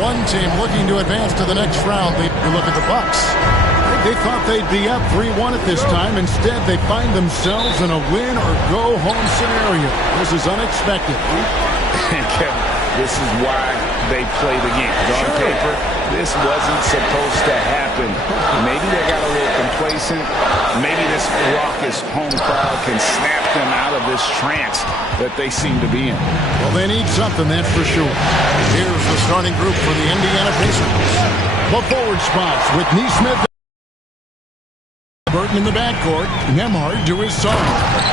one team looking to advance to the next round. You look at the Bucks. They thought they'd be up 3-1 at this time. Instead, they find themselves in a win-or-go-home scenario. This is unexpected. And Kevin, this is why they play the game. On paper, this wasn't supposed to happen. Maybe they got a little complacent. Maybe this raucous home crowd can snap them out of this trance that they seem to be in. Well, they need something, that's for sure. Here's the starting group for the Indiana Pacers. The forward spots with Neesmith Burton in the backcourt, Nembhard to his song,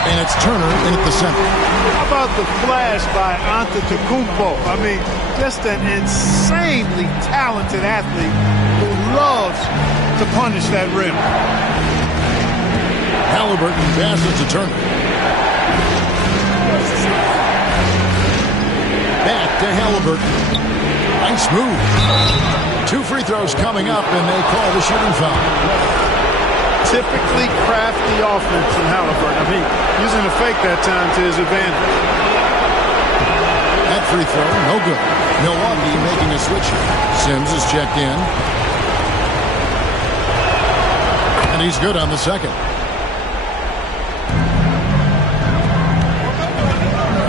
and it's Turner in at the center. How about the flash by Antetokounmpo? I mean, just an insanely talented athlete who loves to punish that rim. Halliburton passes to Turner. Back to Halliburton. Nice move. 2 free throws coming up, and they call the shooting foul. Typically crafty offense from Halliburton. I mean, using the fake that time to his advantage. That free throw, no good. Milwaukee making a switch. Sims is checked in. And he's good on the second.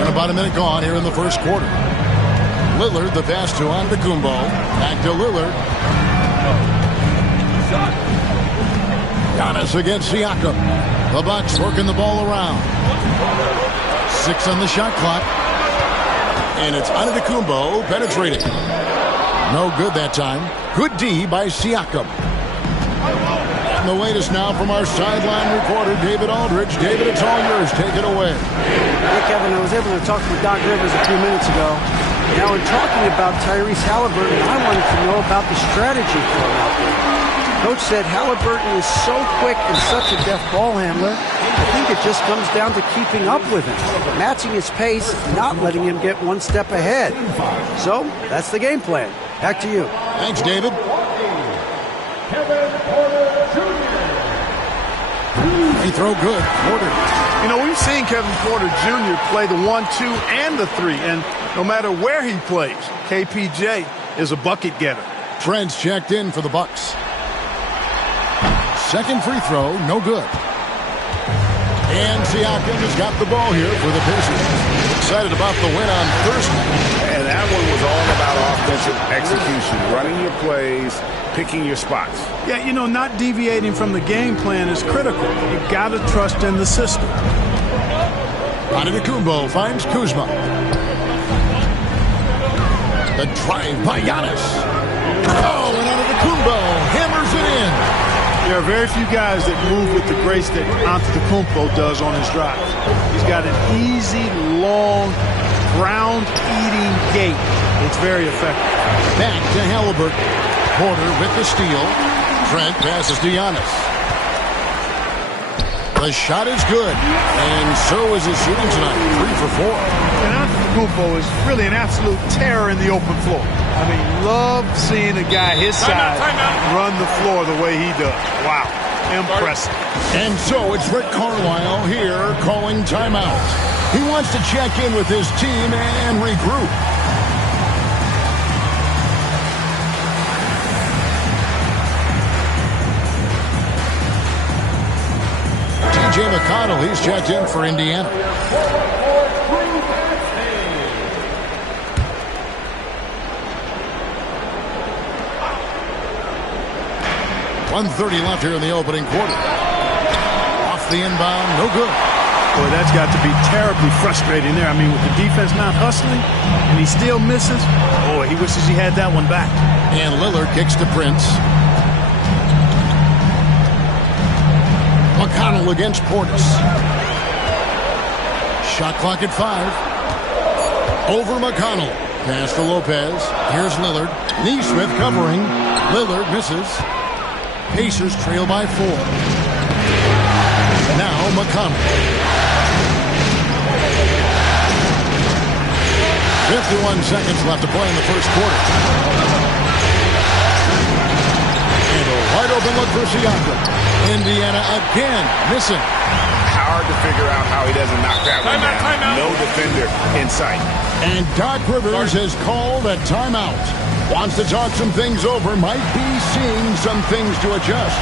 And about a minute gone here in the first quarter. Lillard, the pass to Antetokounmpo. Back to Lillard. Giannis against Siakam. The Bucks working the ball around. 6 on the shot clock. And it's Antetokounmpo penetrating. No good that time. Good D by Siakam. And the latest now from our sideline reporter, David Aldridge. David, it's all yours. Take it away. Hey, Kevin, I was able to talk with Doc Rivers a few minutes ago. Now, in talking about Tyrese Halliburton, I wanted to know about the strategy for him out there. Coach said Halliburton is so quick and such a deft ball handler. I think it just comes down to keeping up with him, matching his pace, not letting him get one step ahead. So, that's the game plan. Back to you. Thanks, David. Free throw good. Porter. You know, we've seen Kevin Porter Jr. play the 1, 2, and the 3, and no matter where he plays, KPJ is a bucket getter. Trent's checked in for the Bucks. Second free throw, no good. And Siakam has got the ball here for the Pacers. Excited about the win on Thursday. And that one was all about offensive execution, running your plays, picking your spots. Yeah, you know, not deviating from the game plan is critical. You got to trust in the system. Antetokounmpo finds Kuzma. The drive by Giannis. Oh, and Antetokounmpo hammers it in. There are very few guys that move with the grace that Antetokounmpo does on his drive. He's got an easy, long, ground-eating gait. It's very effective. Back to Halliburton. Porter with the steal. Trent passes to Giannis. The shot is good, and so is his shooting tonight. 3 for 4. And Antetokounmpo is really an absolute terror in the open floor. I mean, love seeing a guy his size run the floor the way he does. Wow, impressive. And so it's Rick Carlisle here calling timeout. He wants to check in with his team and regroup. T.J. McConnell, he's checked in for Indiana. 1:30 left here in the opening quarter. Off the inbound, no good. Boy, that's got to be terribly frustrating there. I mean, with the defense not hustling, and he still misses. Boy, he wishes he had that one back. And Lillard kicks to Prince. McConnell against Portis. Shot clock at 5. Over McConnell. Pass to Lopez. Here's Lillard. Neesmith covering. Lillard misses. Pacers trail by 4. Now McConnell. 51 seconds left to play in the first quarter. And a wide open look for Siakam. Indiana again missing. Hard to figure out how he doesn't knock that one down. Timeout. No defender in sight. And Doc Rivers has called a timeout. Wants to talk some things over. Might be seeing some things to adjust.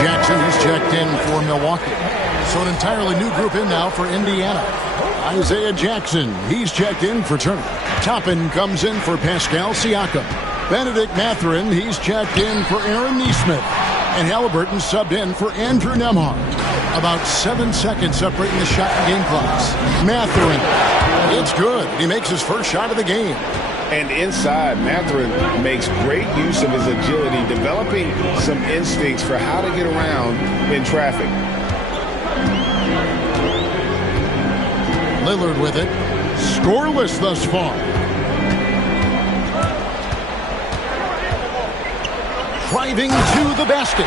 Jackson is checked in for Milwaukee. So an entirely new group in now for Indiana. Isaiah Jackson, he's checked in for Turner. Toppin comes in for Pascal Siakam. Benedict Mathurin, he's checked in for Aaron Nesmith. And Halliburton subbed in for Andrew Nembhard. About 7 seconds separating the shot and game clocks. Mathurin, it's good. He makes his first shot of the game. And inside, Mathurin makes great use of his agility, developing some instincts for how to get around in traffic. Lillard with it. Scoreless thus far. Driving to the basket.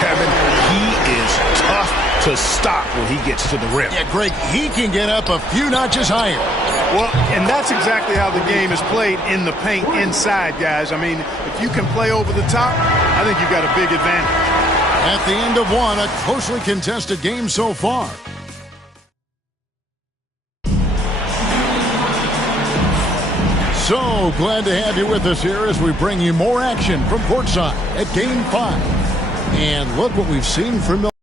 Kevin, he is tough to stop when he gets to the rim. Yeah, Greg, he can get up a few notches higher. Well, and that's exactly how the game is played in the paint inside, guys. I mean, if you can play over the top, I think you've got a big advantage. At the end of one, a closely contested game so far. So glad to have you with us here as we bring you more action from courtside at Game 5. And look what we've seen from Milwaukee.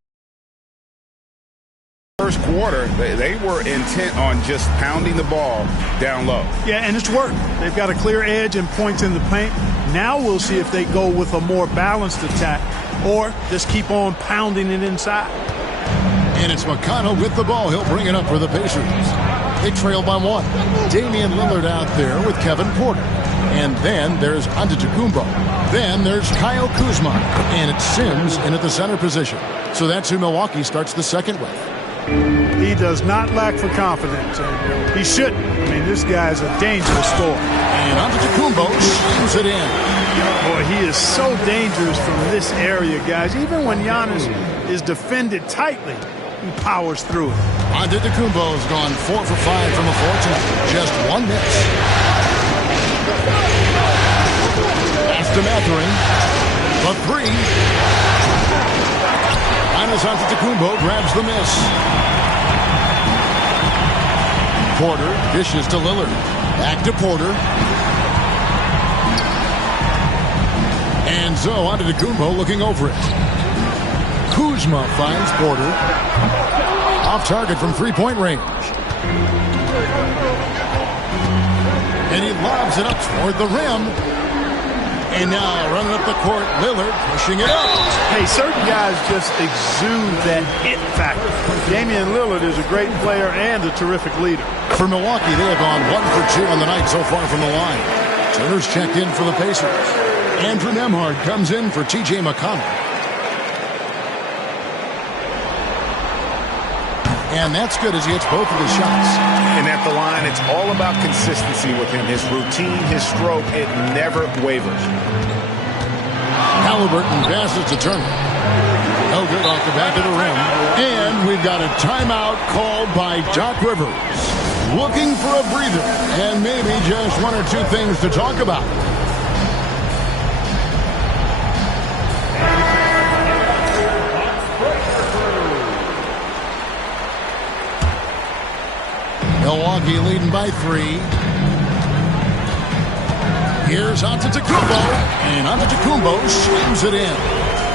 First quarter, they were intent on just pounding the ball down low. Yeah, and it's worked. They've got a clear edge and points in the paint. Now we'll see if they go with a more balanced attack or just keep on pounding it inside. And it's McConnell with the ball. He'll bring it up for the Pacers. They trail by one. Damian Lillard out there with Kevin Porter. And then there's Antetokounmpo. Then there's Kyle Kuzma. And it's Sims in at the center position. So that's who Milwaukee starts the second with. He does not lack for confidence, and he shouldn't. I mean, this guy's a dangerous scorer. And Antetokounmpo slams it in. Boy, he is so dangerous from this area, guys. Even when Giannis is defended tightly, he powers through it. Antetokounmpo has gone 4 for 5 from the floor tonight. Just one miss. Pass to Mathurin. A three. Antetokounmpo grabs the miss. Porter dishes to Lillard. Back to Porter. And so Antetokounmpo looking over it. Kuzma finds Porter. Off target from three-point range. And he lobs it up toward the rim. And now running up the court, Lillard pushing it up. Hey, certain guys just exude that it factor. Damian Lillard is a great player and a terrific leader. For Milwaukee, they have gone 1 for 2 on the night so far from the line. Turner's checked in for the Pacers. Andrew Nembhard comes in for T.J. McConnell. And that's good as he hits both of his shots. And at the line, it's all about consistency with him. His routine, his stroke, it never wavers. Halliburton passes to Turner. No good off the back of the rim. And we've got a timeout called by Doc Rivers. Looking for a breather and maybe just one or two things to talk about. Milwaukee leading by 3. Here's Antetokounmpo, and Antetokounmpo slams it in.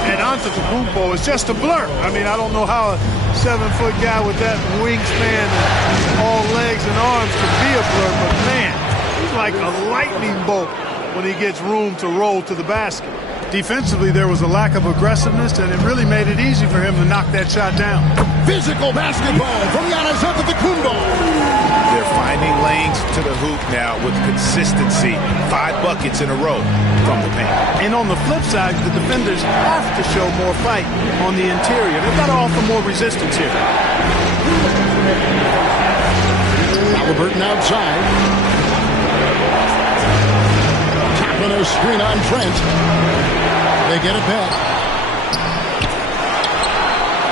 And Antetokounmpo is just a blur. I mean, I don't know how a 7-foot guy with that wingspan and all legs and arms can be a blur, but man, he's like a lightning bolt when he gets room to roll to the basket. Defensively, there was a lack of aggressiveness, and it really made it easy for him to knock that shot down. Physical basketball from Giannis Antetokounmpo. They're finding lanes to the hoop now with consistency. 5 buckets in a row from the paint. And on the flip side, the defenders have to show more fight on the interior. They've got to offer more resistance here. Halliburton outside. Tapping a screen on Trent. They get it back.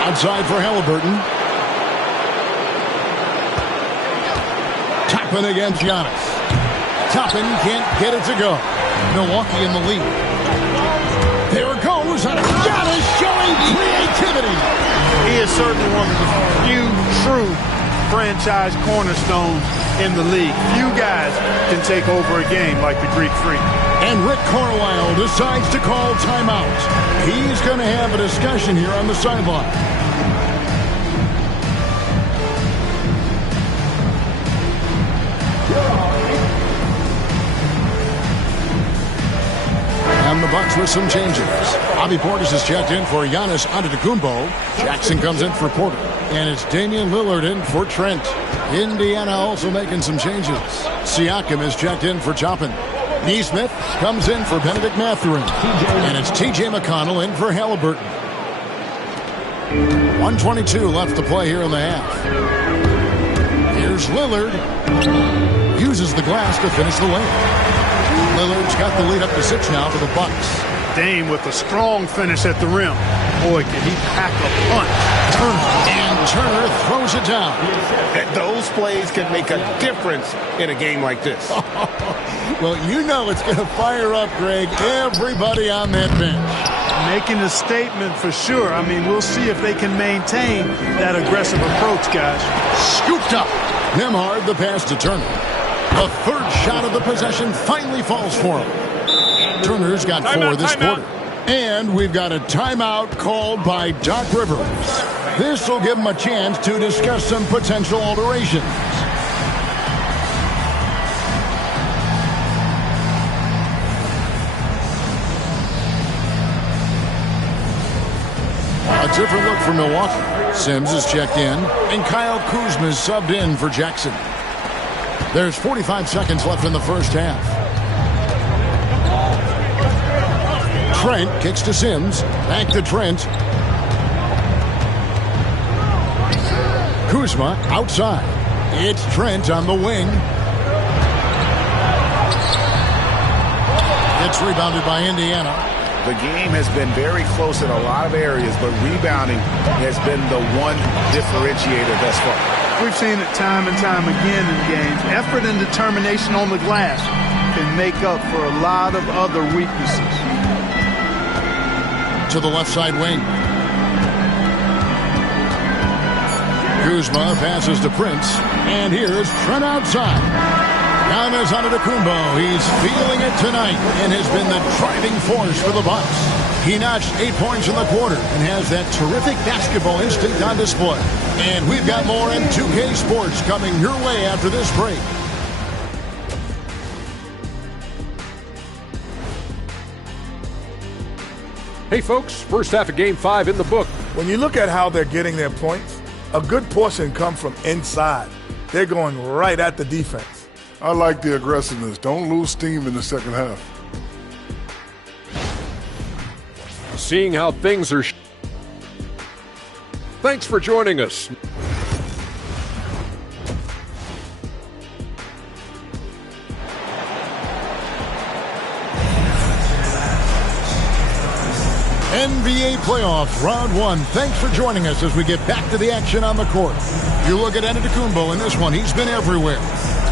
Outside for Halliburton. Toppin against Giannis. Toppin can't get it to go. Milwaukee in the lead. There it goes. Giannis showing creativity. He is certainly one of the few true franchise cornerstones in the league. Few guys can take over a game like the Greek Freak. And Rick Carlisle decides to call timeout. He's going to have a discussion here on the sideline. And the Bucks with some changes. Bobby Portis is checked in for Giannis Antetokounmpo. Jackson comes in for Porter. And it's Damian Lillard in for Trent. Indiana also making some changes. Siakam is checked in for Toppin. Neesmith comes in for Benedict Mathurin. And it's T.J. McConnell in for Halliburton. 1:22 left to play here in the half. Here's Lillard. Uses the glass to finish the lane. Lillard's got the lead up to 6 now for the Bucks. Dame with a strong finish at the rim. Boy, can he pack a punch. And Turner throws it down. Those plays can make a difference in a game like this. Well, you know it's going to fire up, Greg, everybody on that bench. Making a statement for sure. I mean, we'll see if they can maintain that aggressive approach, guys. Scooped up. Nembhard the pass to Turner. The third shot of the possession finally falls for him. Turner's got 4 this quarter. And we've got a timeout called by Doc Rivers. This will give him a chance to discuss some potential alterations. A different look for Milwaukee. Sims is checked in, and Kyle Kuzma is subbed in for Jackson. There's 45 seconds left in the first half. Trent kicks to Sims. Back to Trent. Kuzma outside. It's Trent on the wing. It's rebounded by Indiana. The game has been very close in a lot of areas, but rebounding has been the one differentiator thus far. We've seen it time and time again in games. Effort and determination on the glass can make up for a lot of other weaknesses. To the left side wing. Kuzma passes to Prince. And here's Trent outside. Giannis Antetokounmpo. He's feeling it tonight and has been the driving force for the Bucks. He notched 8 points in the quarter and has that terrific basketball instinct on display. And we've got more in 2K Sports coming your way after this break. Hey folks, first half of Game 5 in the book. When you look at how they're getting their points, a good portion comes from inside. They're going right at the defense. I like the aggressiveness. Don't lose steam in the second half. Seeing how things are. Thanks for joining us. NBA playoffs, round 1. Thanks for joining us as we get back to the action on the court. You look at Antetokounmpo in this one. He's been everywhere.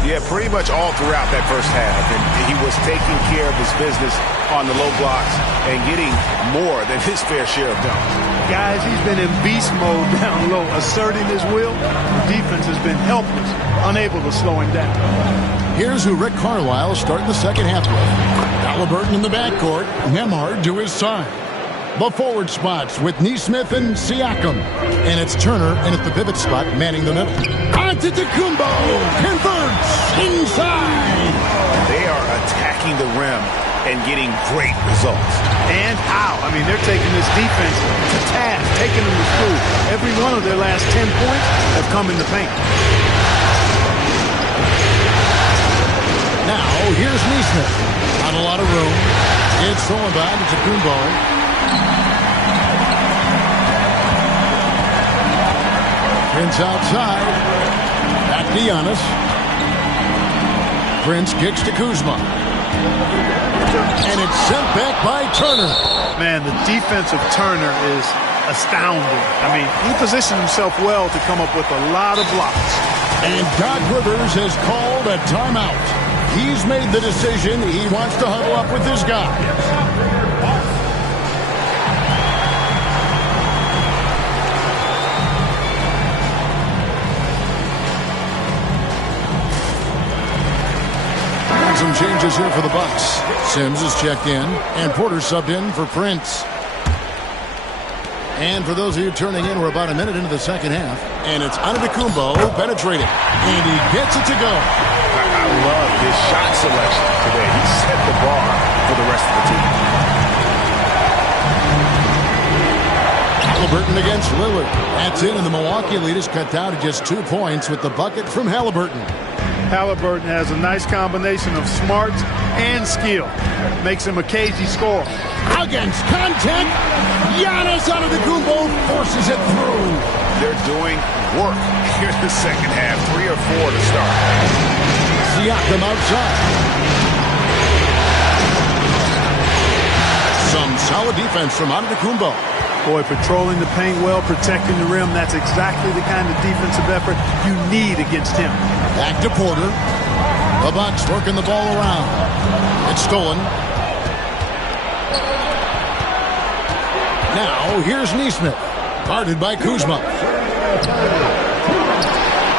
Yeah, pretty much all throughout that first half. And he was taking care of his business on the low blocks and getting more than his fair share of dunks. Guys, he's been in beast mode down low, asserting his will. The defense has been helpless, unable to slow him down. Here's who Rick Carlisle starting the second half with. Halliburton in the backcourt, Nembhard to his side. The forward spots with Neesmith and Siakam. And it's Turner in at the pivot spot, manning the middle. Antetokounmpo converts inside. They are attacking the rim and getting great results. And how? I mean, they're taking this defense to task, taking them to school. Every one of their last 10 points have come in the paint. Now, here's Neesmith. Not a lot of room. It's thrown by Antetokounmpo. Prince outside. Back to Giannis. Prince kicks to Kuzma. And it's sent back by Turner. Man, the defense of Turner is astounding. I mean, he positioned himself well to come up with a lot of blocks. And Doc Rivers has called a timeout. He's made the decision. He wants to huddle up with his guys. Some changes here for the Bucks. Sims is checked in, and Porter subbed in for Prince. And for those of you turning in, we're about a minute into the second half, and it's Antetokounmpo penetrating, and he gets it to go. I love his shot selection today. He set the bar for the rest of the team. Halliburton against Lillard. That's in, and the Milwaukee lead is cut down to just 2 points with the bucket from Halliburton. Halliburton has a nice combination of smarts and skill. Makes him a cagey scorer. Against contact, Giannis Antetokounmpo forces it through. They're doing work here in the second half. 3 or 4 to start. Siakam outside. Some solid defense from Antetokounmpo. Boy, patrolling the paint well, protecting the rim. That's exactly the kind of defensive effort you need against him. Back to Porter. The Bucks working the ball around. It's stolen. Now, here's Nesmith. Guarded by Kuzma.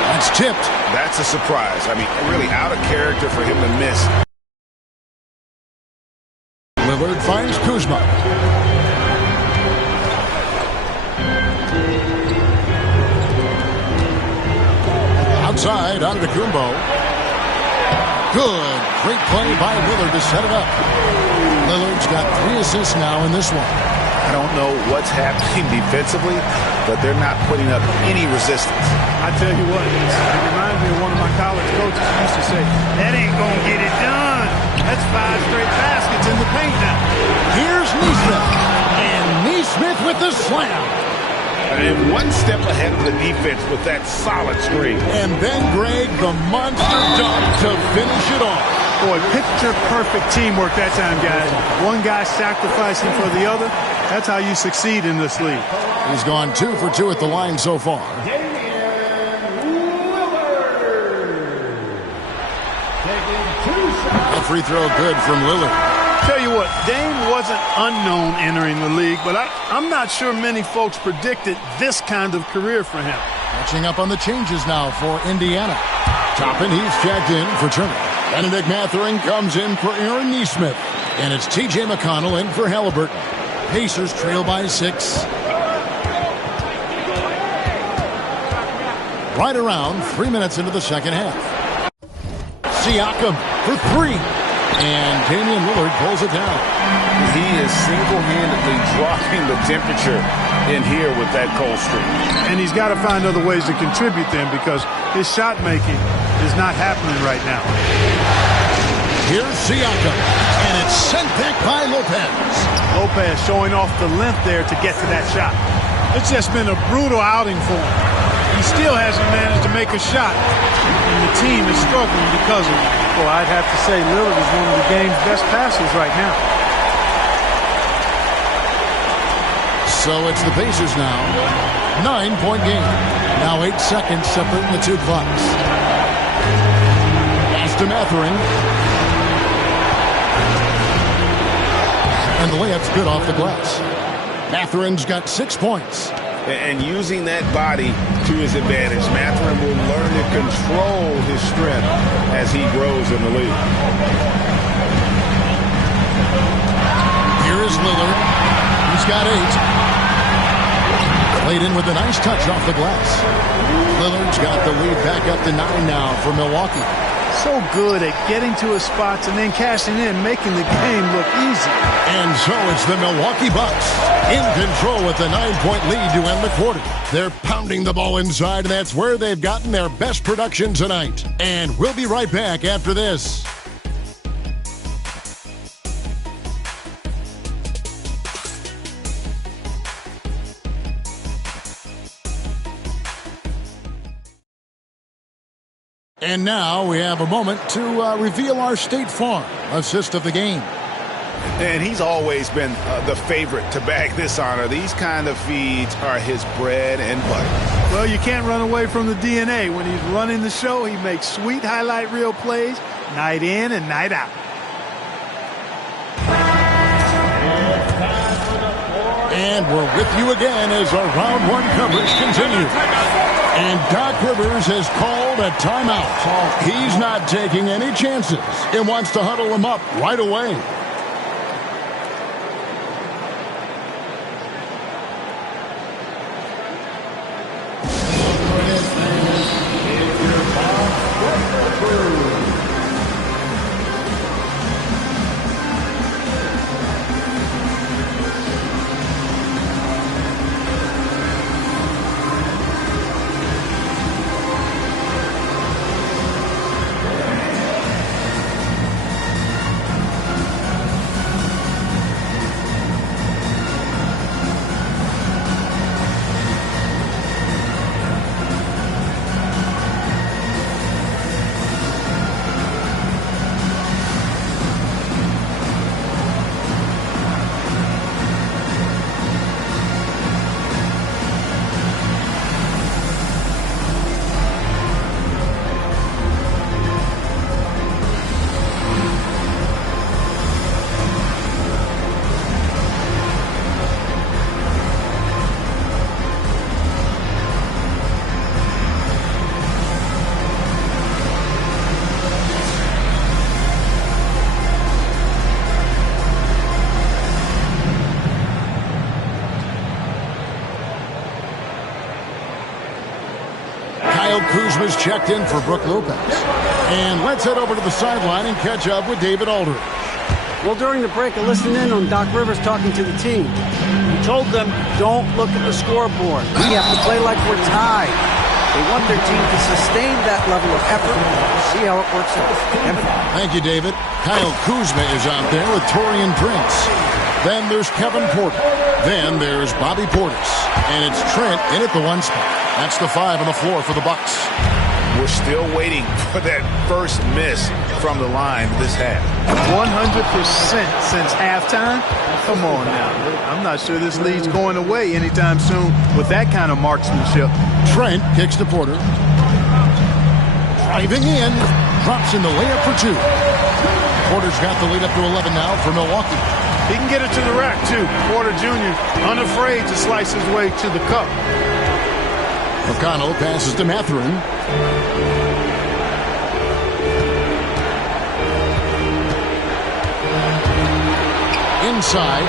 That's tipped. That's a surprise. I mean, really out of character for him to miss. Lillard finds Kuzma. Outside, Antetokounmpo. Good. Great play by Lillard to set it up. Lillard's got 3 assists now in this one. I don't know what's happening defensively, but they're not putting up any resistance. I tell you what, it reminds me of one of my college coaches who used to say, that ain't going to get it done. That's 5 straight baskets in the paint now. Here's Nesmith. And Nesmith with the slam. And one step ahead of the defense with that solid screen. And then Greg, the monster dunk to finish it off. Boy, picture-perfect teamwork that time, guys. One guy sacrificing for the other. That's how you succeed in this league. He's gone 2 for 2 at the line so far. A free throw good from Lillard. Tell you what, Dame wasn't unknown entering the league, but I'm not sure many folks predicted this kind of career for him. Catching up on the changes now for Indiana. Toppin, he's checked in for Turner. Benedict Mathurin comes in for Aaron Nesmith. And it's T.J. McConnell in for Halliburton. Pacers trail by 6. Right around 3 minutes into the second half. Siakam for 3. And Damian Lillard pulls it down. He is single-handedly dropping the temperature in here with that cold streak. And he's got to find other ways to contribute then because his shot making is not happening right now. Here's Siakam. And it's sent back by Lopez. Lopez showing off the length there to get to that shot. It's just been a brutal outing for him. He still hasn't managed to make a shot. And the team is struggling because of it. Well, I'd have to say Lillard is one of the game's best passers right now. So it's the Pacers now. 9-point game. Now 8 seconds separating the 2 clocks. Pass to Mathurin. And the layup's good off the glass. Mathurin's got 6 points. And using that body to his advantage, Mathurin will learn to control his strength as he grows in the league. Here is Lillard. He's got 8. Played in with a nice touch off the glass. Lillard's got the lead back up to 9 now for Milwaukee. So good at getting to his spots and then cashing in, making the game look easy. And so it's the Milwaukee Bucks in control with the 9-point lead to end the quarter. They're pounding the ball inside, and that's where they've gotten their best production tonight. And we'll be right back after this. And now we have a moment to reveal our State Farm assist of the game. And he's always been the favorite to bag this honor. These kind of feeds are his bread and butter. Well, you can't run away from the DNA. When he's running the show, he makes sweet highlight reel plays night in and night out. And we're with you again as our round one coverage continues. And Doc Rivers has called a timeout. He's not taking any chances and wants to huddle him up right away. Kuzma's checked in for Brook Lopez. And let's head over to the sideline and catch up with David Aldridge. Well, during the break, I listened in on Doc Rivers talking to the team. He told them, don't look at the scoreboard. We have to play like we're tied. They want their team to sustain that level of effort. See how it works out. Thank you, David. Kyle Kuzma is out there with Taurean Prince. Then there's Kevin Porter. Then there's Bobby Portis. And it's Trent in at the one spot. That's the 5 on the floor for the Bucks. We're still waiting for that first miss from the line this half. 100% since halftime. Come on now. I'm not sure this lead's going away anytime soon with that kind of marksmanship. Trent kicks to Porter. Driving in. Drops in the layup for 2. Porter's got the lead up to 11 now for Milwaukee. He can get it to the rack, too. Porter Jr. unafraid to slice his way to the cup. McConnell passes to Mathurin. Inside.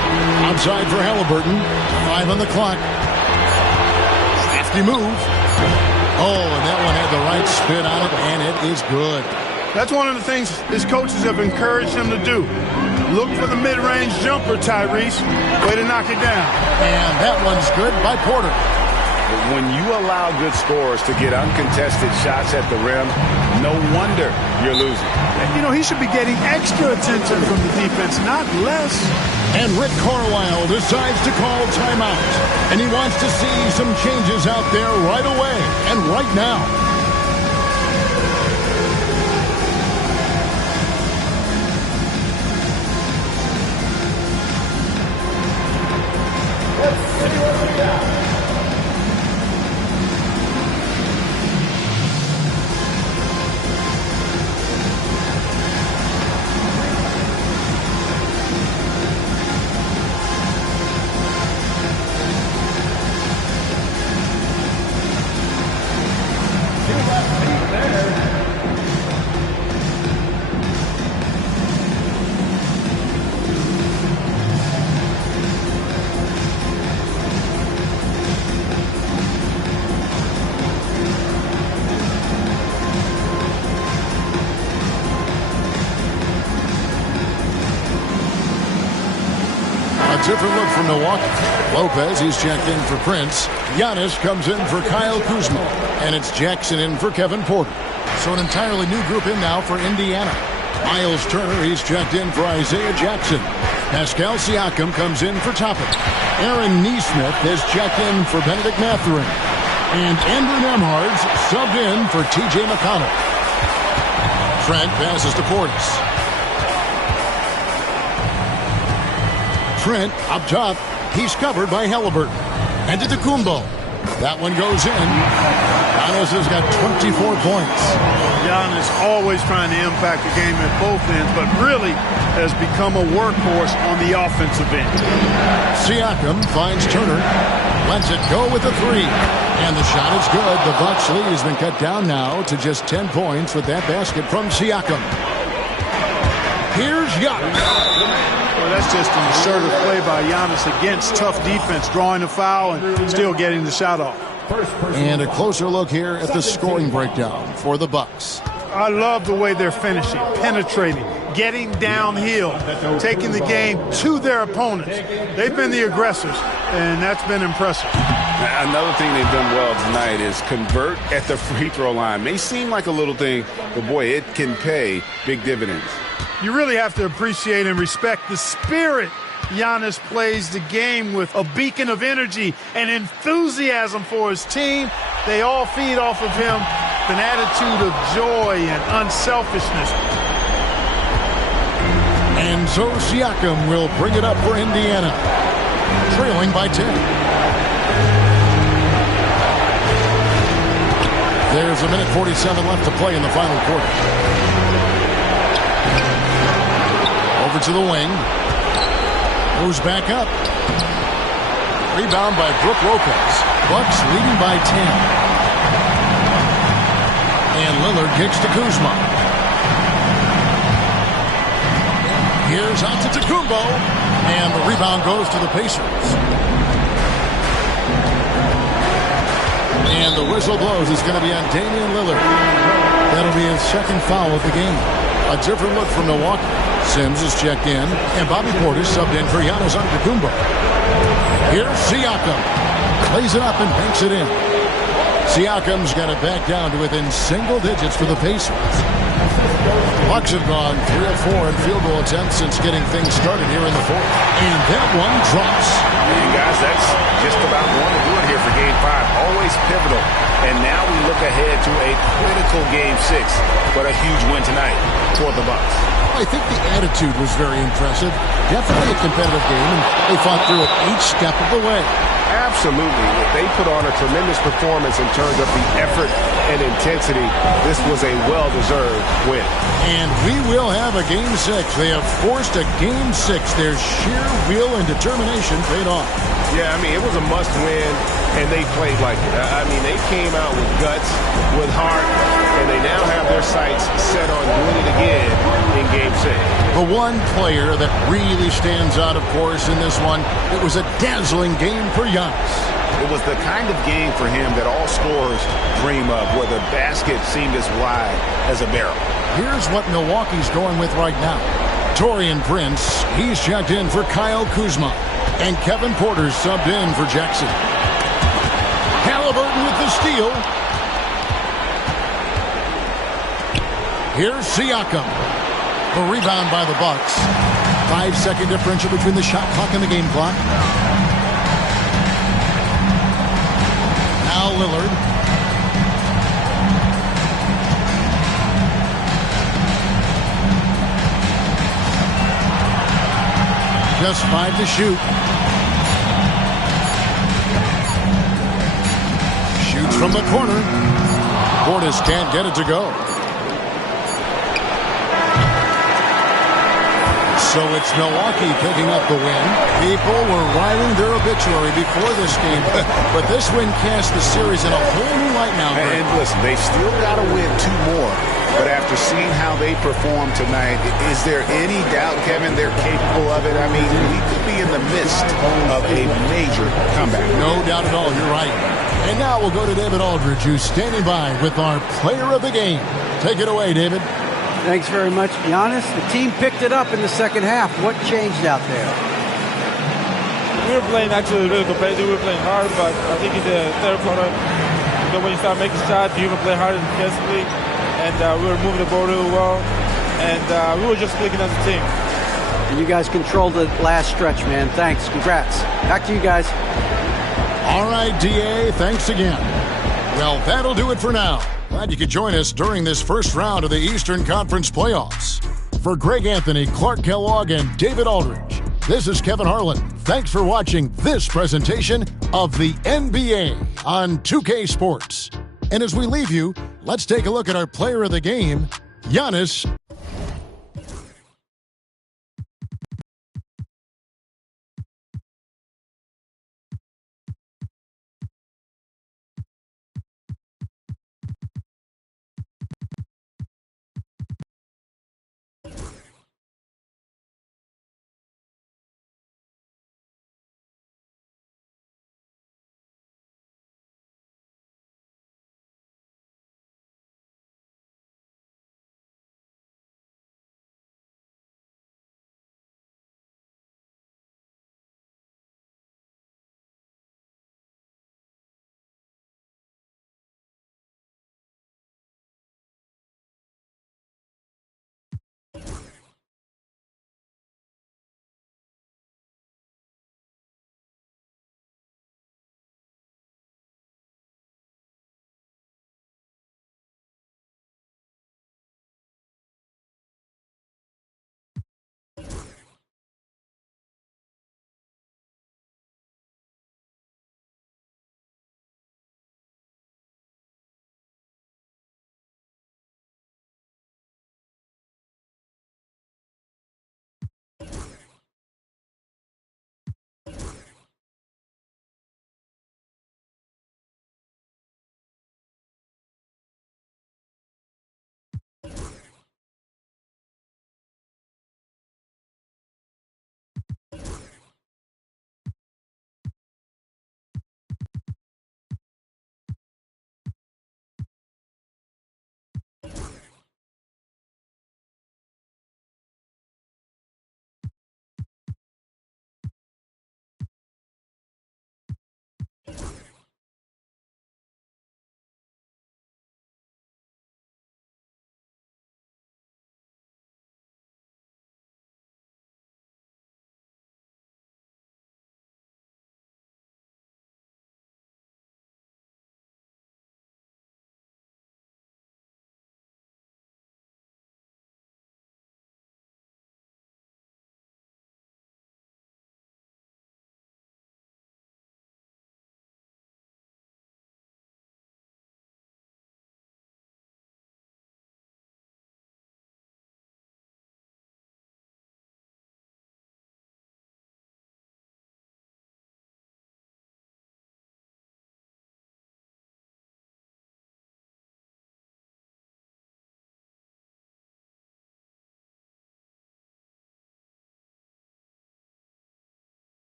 Outside for Halliburton. 5 on the clock. Crafty move. Oh, and that one had the right spin on it, and it is good. That's one of the things his coaches have encouraged him to do. Look for the mid-range jumper, Tyrese. Way to knock it down. And that one's good by Porter. When you allow good scorers to get uncontested shots at the rim, no wonder you're losing. You know, he should be getting extra attention from the defense, not less. And Rick Carlisle decides to call timeout. And he wants to see some changes out there right away and right now. Let's see what we got. Different look from Milwaukee. Lopez, he's checked in for Prince. Giannis comes in for Kyle Kuzma. And it's Jackson in for Kevin Porter. So an entirely new group in now for Indiana. Miles Turner, he's checked in for Isaiah Jackson. Pascal Siakam comes in for Toppin. Aaron Nesmith has checked in for Benedict Mathurin. And Andrew Nemhard's subbed in for T.J. McConnell. Trent passes to Portis. Trent up top. He's covered by Halliburton. And to Kumbo. That one goes in. Giannis has got 24 points. Giannis always trying to impact the game at both ends, but really has become a workhorse on the offensive end. Siakam finds Turner. Lets it go with a three. And the shot is good. The Bucks lead has been cut down now to just 10 points with that basket from Siakam. Here's Giannis. Well, that's just an assertive play by Giannis against tough defense, drawing a foul and still getting the shot off. And a closer look here at the scoring breakdown for the Bucks. I love the way they're finishing, penetrating, getting downhill, taking the game to their opponents. They've been the aggressors, and that's been impressive. Another thing they've done well tonight is convert at the free throw line. May seem like a little thing, but boy, it can pay big dividends. You really have to appreciate and respect the spirit Giannis plays the game with, a beacon of energy and enthusiasm for his team. They all feed off of him, an attitude of joy and unselfishness. And so Siakam will bring it up for Indiana, trailing by 10. There's a minute 47 left to play in the final quarter. Over to the wing. Moves back up. Rebound by Brook Lopez. Bucks leading by 10. And Lillard kicks to Kuzma. Here's out to Tacumbo. And the rebound goes to the Pacers. And the whistle blows. It's going to be on Damian Lillard. That'll be his second foul of the game. A different look from Milwaukee. Sims is checked in, and Bobby Portis subbed in for Giannis Antetokounmpo. Here's Siakam. Plays it up and banks it in. Siakam's got it back down to within single digits for the Pacers. Bucks have gone 3 of 4 in field goal attempts since getting things started here in the fourth. And that one drops. And guys, that's just about going to do it here for Game 5. Always pivotal. And now we look ahead to a critical Game 6. But a huge win tonight for the Bucks. I think the attitude was very impressive. Definitely a competitive game, and they fought through it each step of the way. Absolutely. They put on a tremendous performance in terms of the effort and intensity. This was a well-deserved win. And we will have a Game 6. They have forced a Game 6. Their sheer will and determination paid off. Yeah, I mean, it was a must-win, and they played like it. I mean, they came out with guts, with heart, and they now have their sights set on doing it again in Game 6. The one player that really stands out, of course, in this one, it was a dazzling game for Giannis. It was the kind of game for him that all scorers dream of, where the basket seemed as wide as a barrel. Here's what Milwaukee's going with right now. Taurean Prince, he's checked in for Kyle Kuzma. And Kevin Porter's subbed in for Jackson. Halliburton with the steal. Here's Siakam. The rebound by the Bucks. 5-second differential between the shot clock and the game clock. Now Lillard. Just 5 to shoot. Shoots from the corner. Portis can't get it to go. So it's Milwaukee picking up the win. People were writing their obituary before this game, but this win cast the series in a whole new light now. And listen, they've still got to win 2 more. But after seeing how they performed tonight, is there any doubt, Kevin, they're capable of it? I mean, we could be in the midst of a major comeback. No doubt at all, you're right. And now we'll go to David Aldridge, who's standing by with our player of the game. Take it away, David. Thanks very much, Giannis. The team picked it up in the second half. What changed out there? We were playing actually really competitive. We were playing hard, but I think in the third quarter, when you start making shots, you even play harder defensively. And we were moving the ball really well. And we were just clicking as a team. And you guys controlled the last stretch, man. Thanks. Congrats. Back to you guys. All right, DA, thanks again. Well, that'll do it for now. Glad you could join us during this first round of the Eastern Conference playoffs. For Greg Anthony, Clark Kellogg, and David Aldridge, this is Kevin Harlan. Thanks for watching this presentation of the NBA. on 2K Sports. And as we leave you, let's take a look at our player of the game, Giannis